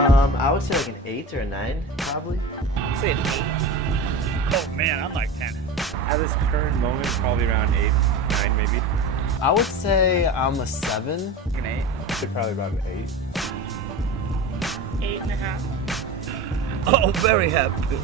I would say like an 8 or a 9, probably. I'd say an 8. Oh man, I'm like 10. At this current moment, probably around 8, 9 maybe. I would say I'm a 7. An 8. I'd say probably about an 8. 8.5. Oh, very happy.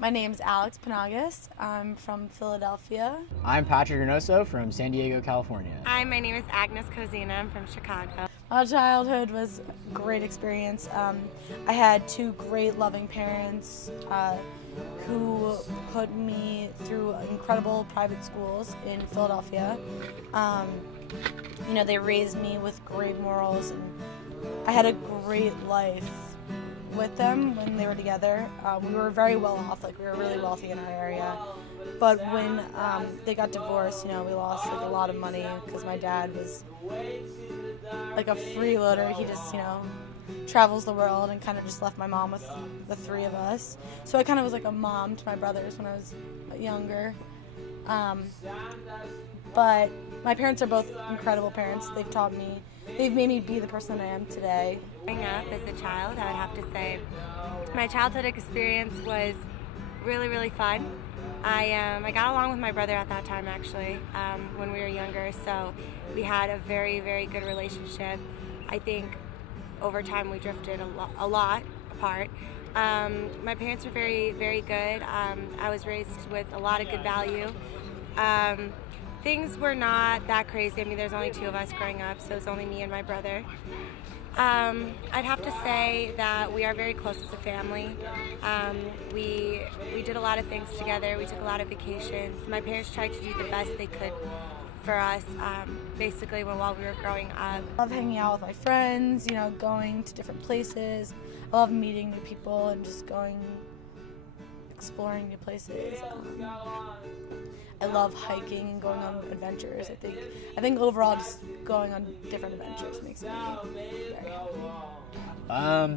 My name's Alex Panagas. I'm from Philadelphia. I'm Patrick Reynoso from San Diego, California. Hi, my name is Agnes Cozina. I'm from Chicago. My childhood was a great experience. I had two great loving parents who put me through incredible private schools in Philadelphia. They raised me with great morals, and I had a great life with them when they were together. We were very well off, we were really wealthy in our area. But when they got divorced, we lost a lot of money because my dad was like a freeloader. He just, travels the world and kind of just left my mom with the three of us. So I kind of was like a mom to my brothers when I was younger. But my parents are both incredible parents. They've made me be the person I am today. Growing up as a child, I would have to say my childhood experience was really, really fun. I got along with my brother at that time, actually, when we were younger, so we had a very, very good relationship. I think over time we drifted a lot apart. My parents were very, very good. I was raised with a lot of good value. Things were not that crazy. I mean, there's only two of us growing up, so it's only me and my brother. I'd have to say that we are very close as a family. We did a lot of things together. We took a lot of vacations. My parents tried to do the best they could for us, basically while we were growing up. I love hanging out with my friends, going to different places. I love meeting new people and just exploring new places. I love hiking and going on adventures. I think overall just going on different adventures makes me very happy. I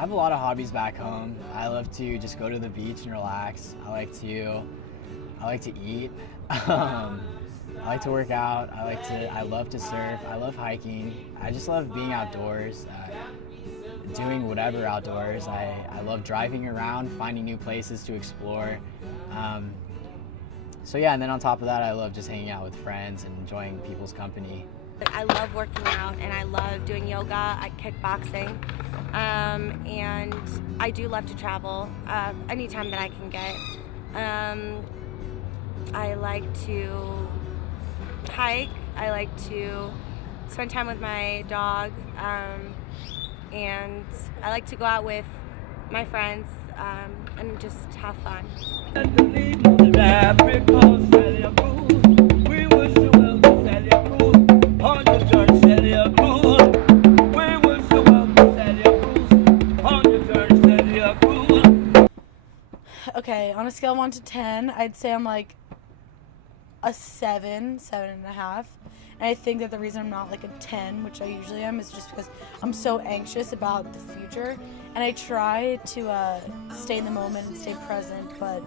have a lot of hobbies back home. I love to just go to the beach and relax. I like to eat. I like to work out. I love to surf. I love hiking. I just love being outdoors, doing whatever outdoors. I love driving around, finding new places to explore. And then on top of that, I love just hanging out with friends and enjoying people's company. I love working out, and I love doing yoga, kickboxing, and I do love to travel anytime that I can get. I like to hike. I like to spend time with my dog, and I like to go out with my friends, and just have fun. Okay, on a scale of 1 to 10, I'd say I'm like a 7, 7.5. And I think that the reason I'm not like a 10, which I usually am, is just because I'm so anxious about the future. And I try to stay in the moment and stay present, but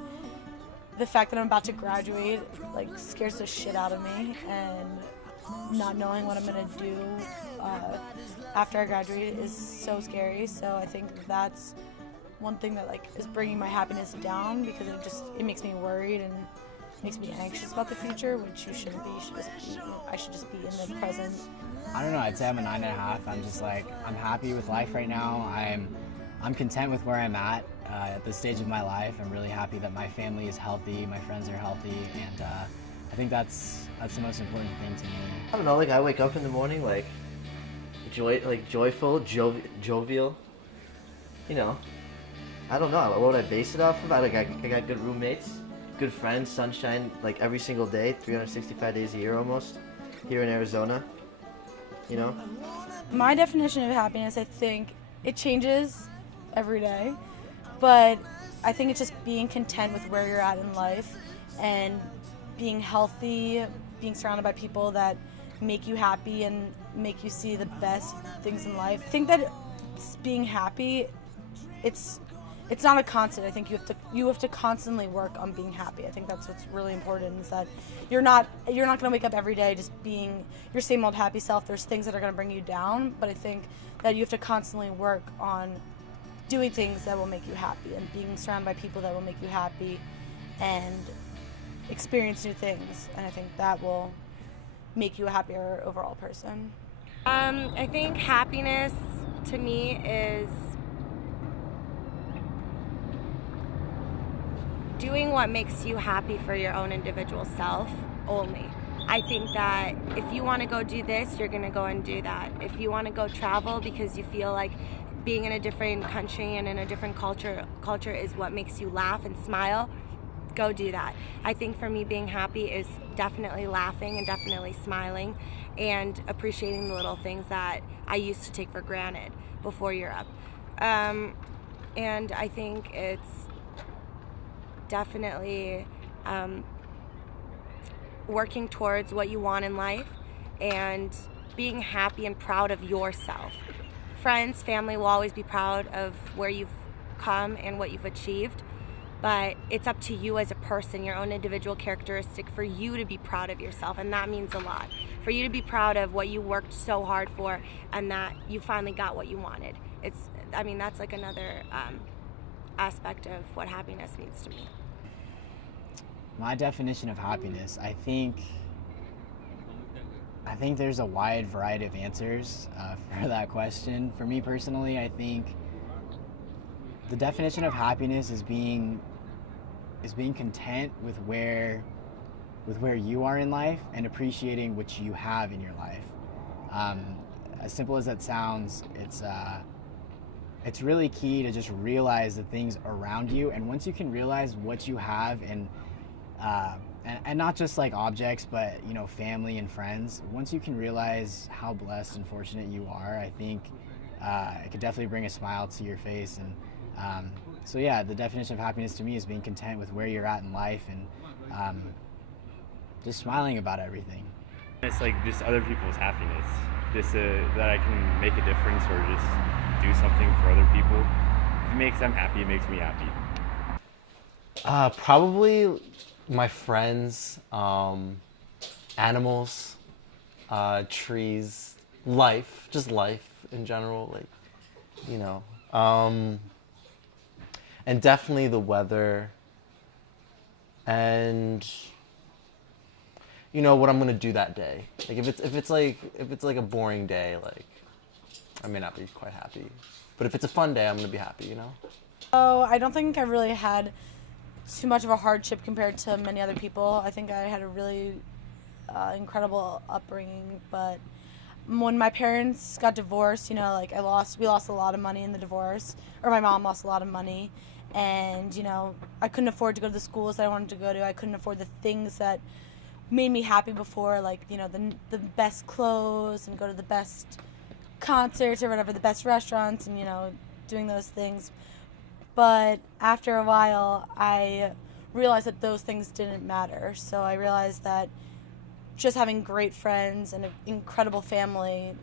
the fact that I'm about to graduate like scares the shit out of me, and not knowing what I'm gonna do after I graduate is so scary. So I think that's one thing that like is bringing my happiness down, because it makes me worried and makes me anxious about the future, which you shouldn't be. I should just be in the present. I don't know, I'd say I'm a 9.5. I'm just like, I'm happy with life right now. I'm content with where I'm at this stage of my life. I'm really happy that my family is healthy, my friends are healthy, and I think that's the most important thing to me. I don't know, like I wake up in the morning like joyful, jovial. You know, I don't know. What would I base it off of? I got good roommates, good friends, sunshine like every single day, 365 days a year almost, here in Arizona. You know? My definition of happiness, I think it changes every day, but I think it's just being content with where you're at in life and being healthy, being surrounded by people that make you happy and make you see the best things in life. I think that being happy, it's not a constant. I think you have to constantly work on being happy. I think that's what's really important, is that you're not going to wake up every day just being your same old happy self. There's things that are going to bring you down, but I think that you have to constantly work on doing things that will make you happy and being surrounded by people that will make you happy and experience new things. And I think that will make you a happier overall person. I think happiness to me is doing what makes you happy for your own individual self only. I think that if you want to go do this, you're going to go and do that. If you want to go travel because you feel like being in a different country and in a different culture is what makes you laugh and smile, go do that. I think for me, being happy is definitely laughing and definitely smiling and appreciating the little things that I used to take for granted before you're up. And I think it's definitely working towards what you want in life and being happy and proud of yourself. Friends, family will always be proud of where you've come and what you've achieved, but it's up to you as a person, your own individual characteristic, for you to be proud of yourself, and that means a lot. For you to be proud of what you worked so hard for and that you finally got what you wanted. That's like another aspect of what happiness means to me. My definition of happiness, I think there's a wide variety of answers for that question. For me personally, I think the definition of happiness is being content with where you are in life and appreciating what you have in your life. As simple as that sounds, it's really key to just realize the things around you, and once you can realize what you have and not just like objects, but family and friends. Once you can realize how blessed and fortunate you are, I think it could definitely bring a smile to your face. And so yeah, the definition of happiness to me is being content with where you're at in life and just smiling about everything. It's like just other people's happiness, just that I can make a difference or just do something for other people. If it makes them happy, it makes me happy. Probably my friends, animals, trees, life, just life in general, and definitely the weather, and what I'm gonna do that day. Like if it's like a boring day, like I may not be quite happy, but if it's a fun day, I'm gonna be happy. Oh, I don't think I really had too much of a hardship compared to many other people. I think I had a really incredible upbringing, but when my parents got divorced, you know, like we lost a lot of money in the divorce, or my mom lost a lot of money, and, you know, I couldn't afford to go to the schools that I wanted to go to. I couldn't afford the things that made me happy before, like, you know, the best clothes and go to the best concerts or whatever, the best restaurants, and, you know, doing those things. But after a while, I realized that those things didn't matter. So I realized that just having great friends and an incredible family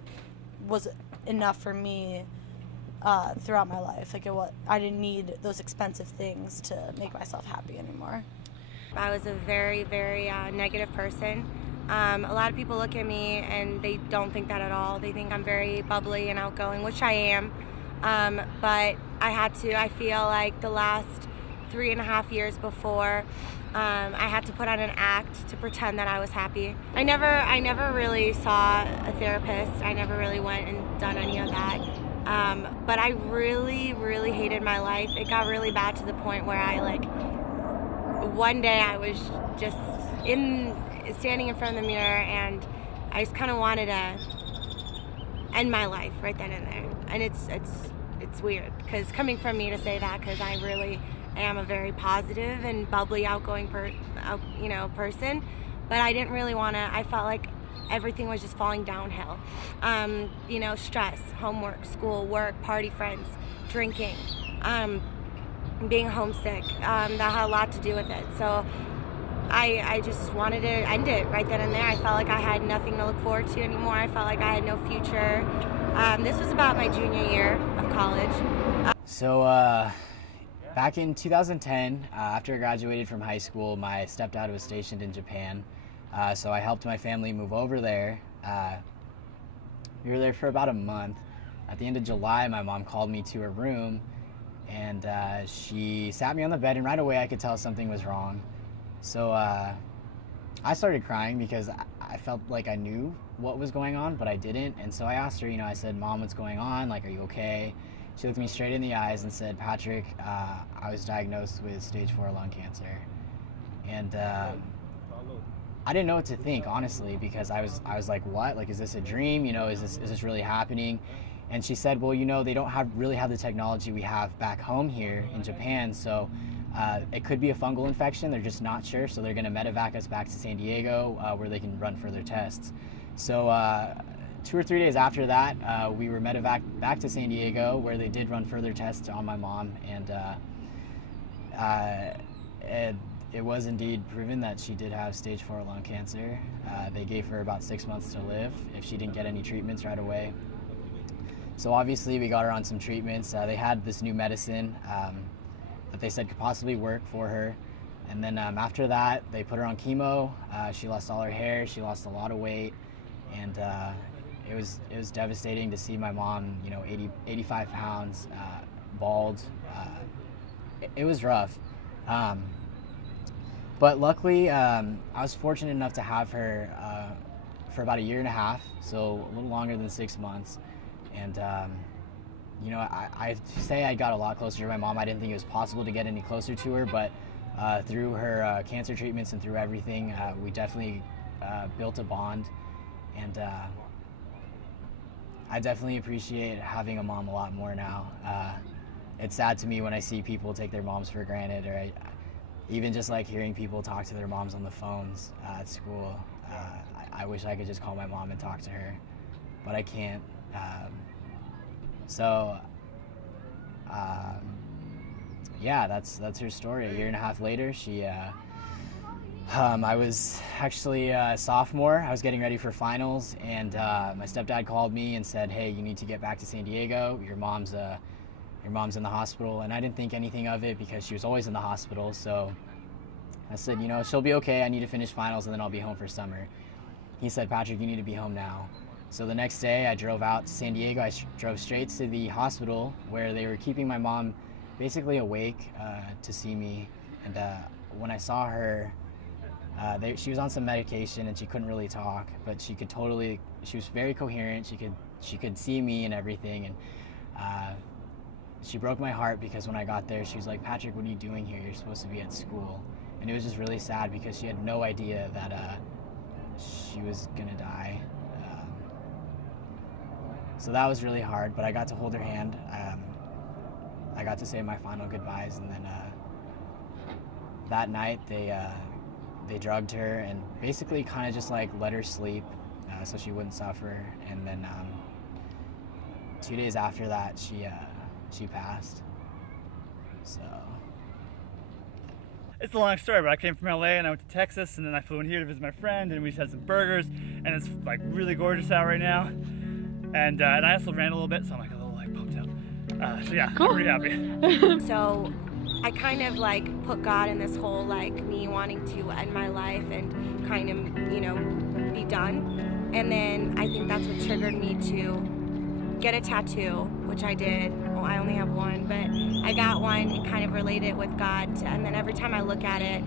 was enough for me throughout my life. Like, I didn't need those expensive things to make myself happy anymore. I was a very, very negative person. A lot of people look at me and they don't think that at all. They think I'm very bubbly and outgoing, which I am. But I feel like the last 3.5 years before, I had to put on an act to pretend that I was happy. I never really saw a therapist. I never really went and done any of that. But I really, really hated my life. It got really bad to the point where one day I was just standing in front of the mirror, and I just kind of wanted to end my life right then and there. And it's weird, because coming from me to say that, because I really am a very positive and bubbly, outgoing person, but I didn't really want to. I felt like everything was just falling downhill. You know, stress, homework, school, work, party, friends, drinking, being homesick. That had a lot to do with it. So I just wanted to end it right then and there. I felt like I had nothing to look forward to anymore. I felt like I had no future. This was about my junior year of college. So back in 2010, after I graduated from high school, my stepdad was stationed in Japan. So I helped my family move over there. We were there for about a month. At the end of July, my mom called me to her room, and she sat me on the bed, and right away I could tell something was wrong. So I started crying because I felt like I knew what was going on, but I didn't. And so I asked her, I said, "Mom, what's going on? Like, are you okay?" She looked me straight in the eyes and said, "Patrick, I was diagnosed with stage 4 lung cancer." And I didn't know what to think, honestly, because I was like, what? Like, is this a dream? Is this really happening? And she said, well, they don't really have the technology we have back home here in Japan, so it could be a fungal infection. They're just not sure, so they're going to medevac us back to San Diego where they can run further tests. So 2 or 3 days after that, we were medevac back to San Diego, where they did run further tests on my mom, and it was indeed proven that she did have stage 4 lung cancer. They gave her about 6 months to live if she didn't get any treatments right away. So obviously we got her on some treatments. They had this new medicine that they said could possibly work for her. And then after that, they put her on chemo. She lost all her hair. She lost a lot of weight. And it was devastating to see my mom, 85 pounds, bald. It was rough. But luckily, I was fortunate enough to have her for about 1.5 years, so a little longer than 6 months. And, I say I got a lot closer to my mom. I didn't think it was possible to get any closer to her, but through her cancer treatments and through everything, we definitely built a bond. And I definitely appreciate having a mom a lot more now. It's sad to me when I see people take their moms for granted, or even just like hearing people talk to their moms on the phones at school. I wish I could just call my mom and talk to her, but I can't. Yeah, that's her story. 1.5 years later, she. I was actually a sophomore. I was getting ready for finals, and my stepdad called me and said, "Hey, you need to get back to San Diego. Your mom's in the hospital." And I didn't think anything of it because she was always in the hospital. So I said, she'll be okay. I need to finish finals, and then I'll be home for summer. He said, "Patrick, you need to be home now." So the next day, I drove out to San Diego. I drove straight to the hospital where they were keeping my mom basically awake to see me. And when I saw her, she was on some medication and she couldn't really talk, but she was very coherent. She could see me and everything. And she broke my heart because when I got there, she was like, "Patrick, what are you doing here? You're supposed to be at school." And it was just really sad because she had no idea that she was gonna die. So that was really hard, but I got to hold her hand. I got to say my final goodbyes, and then that night they drugged her and basically kind of just like let her sleep so she wouldn't suffer. And then 2 days after that, she passed. So. It's a long story, but I came from LA and I went to Texas, and then I flew in here to visit my friend, and we just had some burgers, and it's like really gorgeous out right now. And I also ran a little bit, so I'm like a little like pumped out. So yeah, I'm pretty happy. So I kind of like put God in this whole like me wanting to end my life and kind of, you know, be done. And then I think that's what triggered me to get a tattoo, which I did. Well, I only have one, but I got one and kind of relate it with God. And then every time I look at it,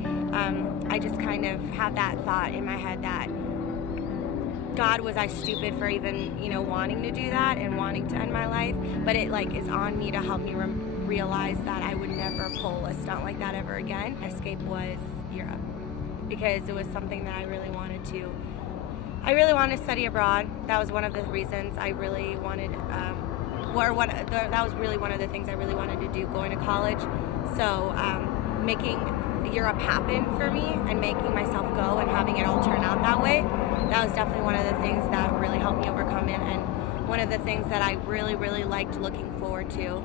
I just kind of have that thought in my head that God, was I stupid for even, you know, wanting to do that and wanting to end my life? But it like is on me to help me realize that I would never pull a stunt like that ever again. Escape was Europe because it was something that I really wanted to. I really wanted to study abroad. That was one of the reasons I really wanted, that was really one of the things I really wanted to do, going to college. So making Europe happen for me and making myself go and having it all turn out that way, that was definitely one of the things that really helped me overcome it, and one of the things that I really, really liked looking forward to.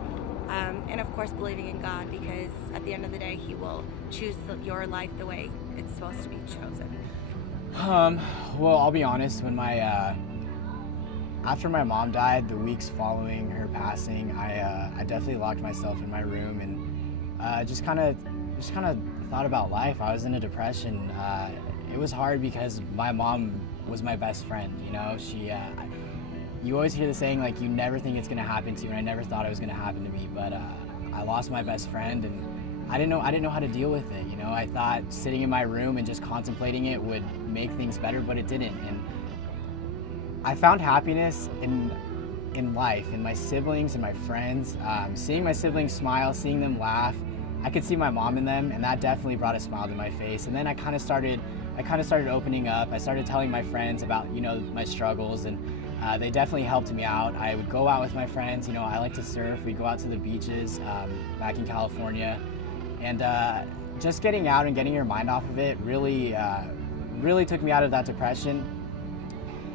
And of course believing in God, because at the end of the day, He will choose your life the way it's supposed to be chosen. Well, I'll be honest, when after my mom died, the weeks following her passing, I definitely locked myself in my room and just kind of thought about life. I was in a depression. It was hard because my mom was my best friend. You know, you always hear the saying like you never think it's gonna happen to you, and I never thought it was gonna happen to me. But I lost my best friend, and I didn't know how to deal with it. You know, I thought sitting in my room and just contemplating it would make things better, but it didn't. And I found happiness in life, in my siblings and my friends. Seeing my siblings smile, seeing them laugh. I could see my mom in them, and that definitely brought a smile to my face. And then I kind of started opening up. I started telling my friends about, you know, my struggles, and they definitely helped me out. I would go out with my friends. You know, I like to surf. We'd go out to the beaches back in California, and just getting out and getting your mind off of it really took me out of that depression.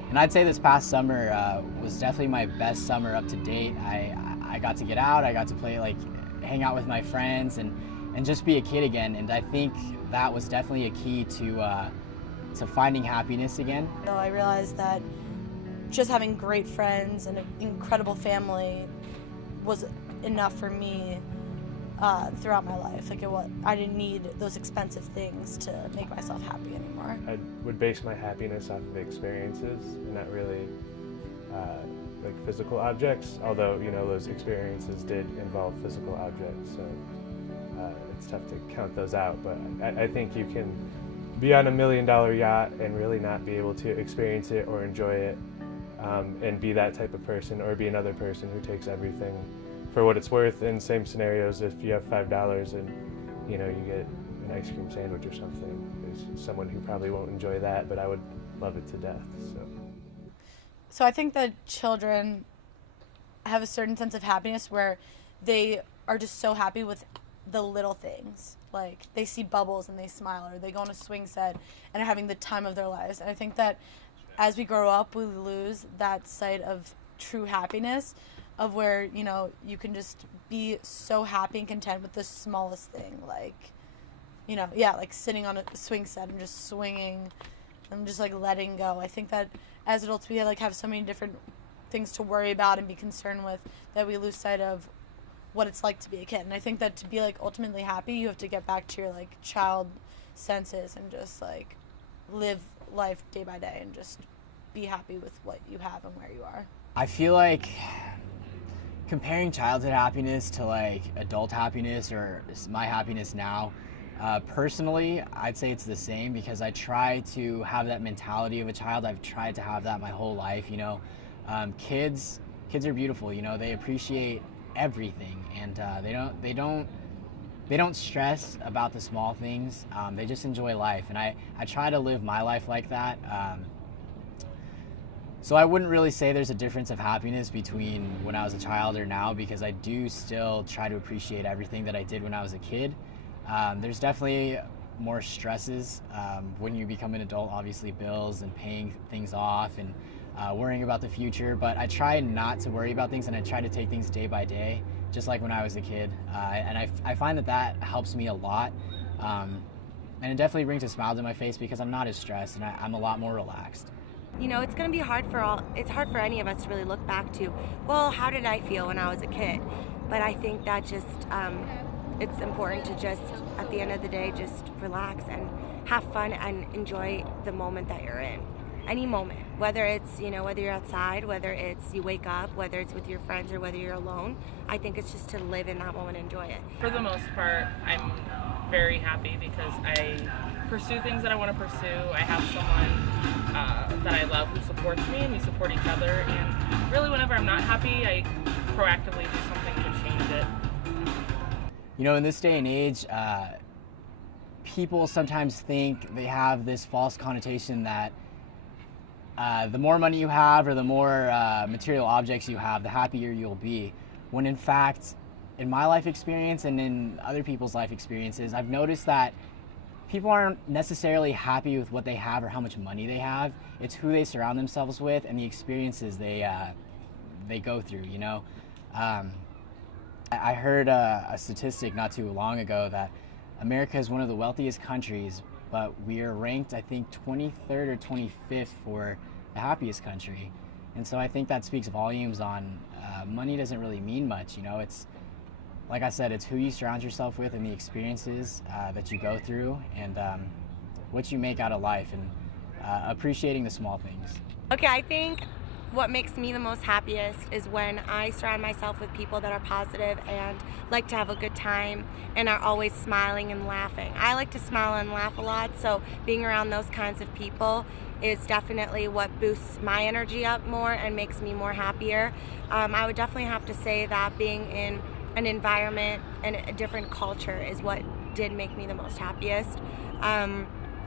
And I'd say this past summer was definitely my best summer up to date. I got to get out. I got to play, like, hang out with my friends and just be a kid again. And I think that was definitely a key to finding happiness again. So I realized that just having great friends and an incredible family was enough for me throughout my life. Like I didn't need those expensive things to make myself happy anymore. I would base my happiness off of experiences and not really like physical objects, although, you know, those experiences did involve physical objects, so it's tough to count those out. But I think you can be on $1 million yacht and really not be able to experience it or enjoy it, and be that type of person, or be another person who takes everything for what it's worth. In same scenarios, if you have $5 and, you know, you get an ice cream sandwich or something, there's someone who probably won't enjoy that, but I would love it to death. So I think that children have a certain sense of happiness where they are just so happy with the little things. Like they see bubbles and they smile, or they go on a swing set and are having the time of their lives. And I think that as we grow up, we lose that sight of true happiness, of where, you know, you can just be so happy and content with the smallest thing. Like, you know, yeah, like sitting on a swing set and just swinging and just like letting go. I think that as adults, we have so many different things to worry about and be concerned with that we lose sight of what it's like to be a kid. And I think that to be like ultimately happy, you have to get back to your like child senses and just like live life day by day and just be happy with what you have and where you are. I feel like comparing childhood happiness to like adult happiness or my happiness now, personally, I'd say it's the same, because I try to have that mentality of a child. I've tried to have that my whole life, you know. Kids are beautiful, you know. They appreciate everything, and they don't stress about the small things. They just enjoy life, and I try to live my life like that. So I wouldn't really say there's a difference of happiness between when I was a child or now, because I do still try to appreciate everything that I did when I was a kid. There's definitely more stresses when you become an adult, obviously bills and paying things off and worrying about the future, but I try not to worry about things and I try to take things day by day, just like when I was a kid. And I find that helps me a lot. And it definitely brings a smile to my face because I'm not as stressed and I'm a lot more relaxed. You know, it's going to be hard it's hard for any of us to really look back to, well, how did I feel when I was a kid? But I think that just, it's important to just, at the end of the day, just relax and have fun and enjoy the moment that you're in. Any moment, whether it's, you know, whether you're outside, whether it's you wake up, whether it's with your friends or whether you're alone, I think it's just to live in that moment and enjoy it. For the most part, I'm very happy because I pursue things that I want to pursue. I have someone that I love who supports me, and we support each other. And really, whenever I'm not happy, I proactively do something to change it. You know, in this day and age, people sometimes think they have this false connotation that the more money you have or the more material objects you have, the happier you'll be. When in fact, in my life experience and in other people's life experiences, I've noticed that people aren't necessarily happy with what they have or how much money they have. It's who they surround themselves with and the experiences they go through, you know? I heard a statistic not too long ago that America is one of the wealthiest countries, but we are ranked, I think, 23rd or 25th for the happiest country. And so I think that speaks volumes on money doesn't really mean much, you know? It's, like I said, it's who you surround yourself with and the experiences that you go through and what you make out of life and appreciating the small things. Okay, I think what makes me the most happiest is when I surround myself with people that are positive and like to have a good time and are always smiling and laughing. I like to smile and laugh a lot, so being around those kinds of people is definitely what boosts my energy up more and makes me more happier. I would definitely have to say that being in an environment and a different culture is what did make me the most happiest.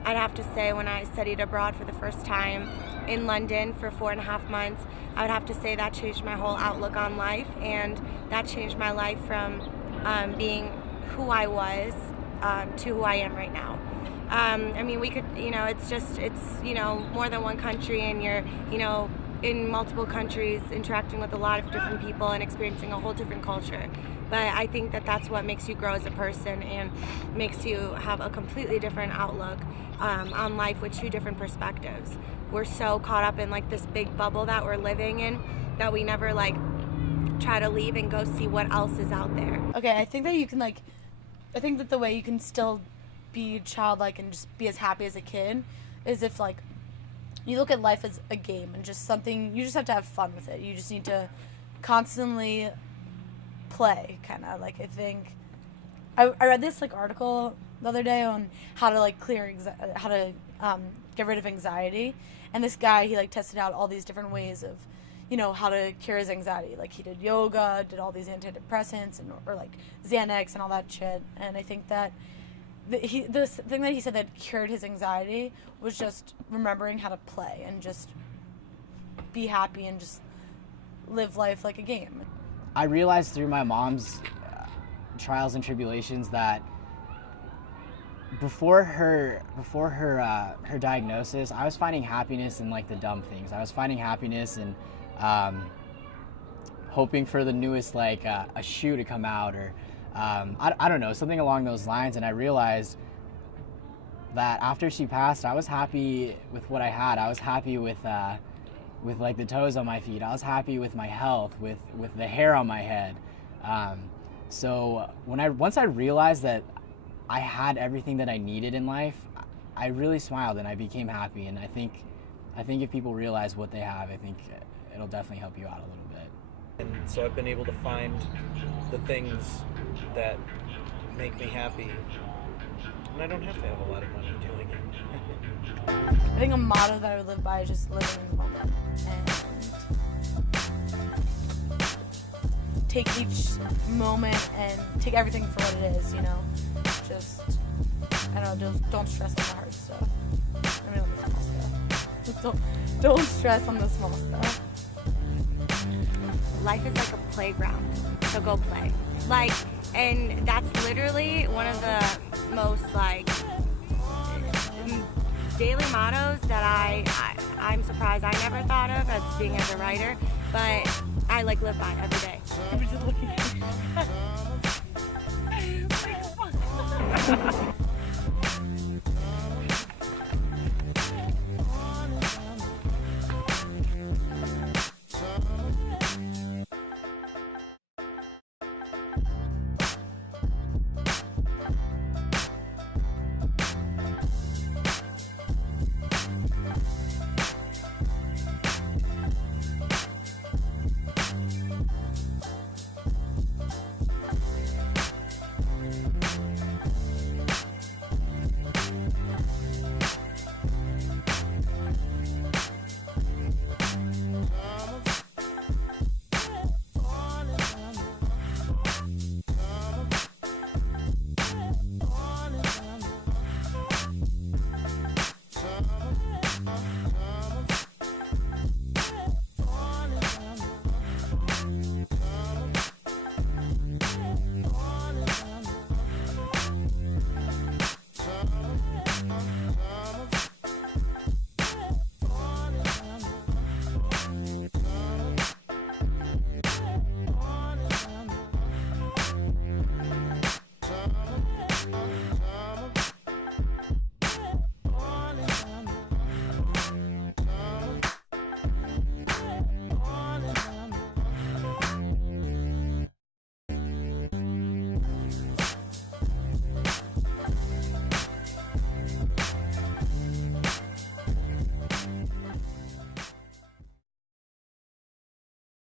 I'd have to say when I studied abroad for the first time in London for 4.5 months, I would have to say that changed my whole outlook on life, and that changed my life from being who I was to who I am right now. I mean, we could, you know, it's, you know, more than one country, and you're, you know, in multiple countries interacting with a lot of different people and experiencing a whole different culture. But I think that that's what makes you grow as a person and makes you have a completely different outlook on life with two different perspectives. We're so caught up in like this big bubble that we're living in that we never like try to leave and go see what else is out there. Okay, I think that you can like, I think that the way you can still be childlike and just be as happy as a kid is if like you look at life as a game and just something, you just have to have fun with it. You just need to constantly play, kind of. Like, I think I read this like article the other day on how to like get rid of anxiety, and this guy, he like tested out all these different ways of, you know, how to cure his anxiety. Like, he did yoga, did all these antidepressants and or like Xanax and all that shit. And I think that the thing that he said that cured his anxiety was just remembering how to play and just be happy and just live life like a game. I realized through my mom's trials and tribulations that before her diagnosis, I was finding happiness in like the dumb things. I was finding happiness in hoping for the newest like a shoe to come out, or I don't know, something along those lines. And I realized that after she passed, I was happy with what I had. I was happy with like the toes on my feet. I was happy with my health, with the hair on my head. So once I realized that I had everything that I needed in life, I really smiled and I became happy. And I think if people realize what they have, I think it'll definitely help you out a little bit. And so I've been able to find the things that make me happy, and I don't have to have a lot of money doing it. I think a motto that I would live by is just living in the moment and take each moment and take everything for what it is, you know? Just, I don't know, don't stress on the hard stuff. I mean, on the small stuff. Don't stress on the small stuff. Life is like a playground, so go play. Like, and that's literally one of the most like daily mottos that I'm surprised I never thought of as being as a writer, but I like live by every day. I was just looking at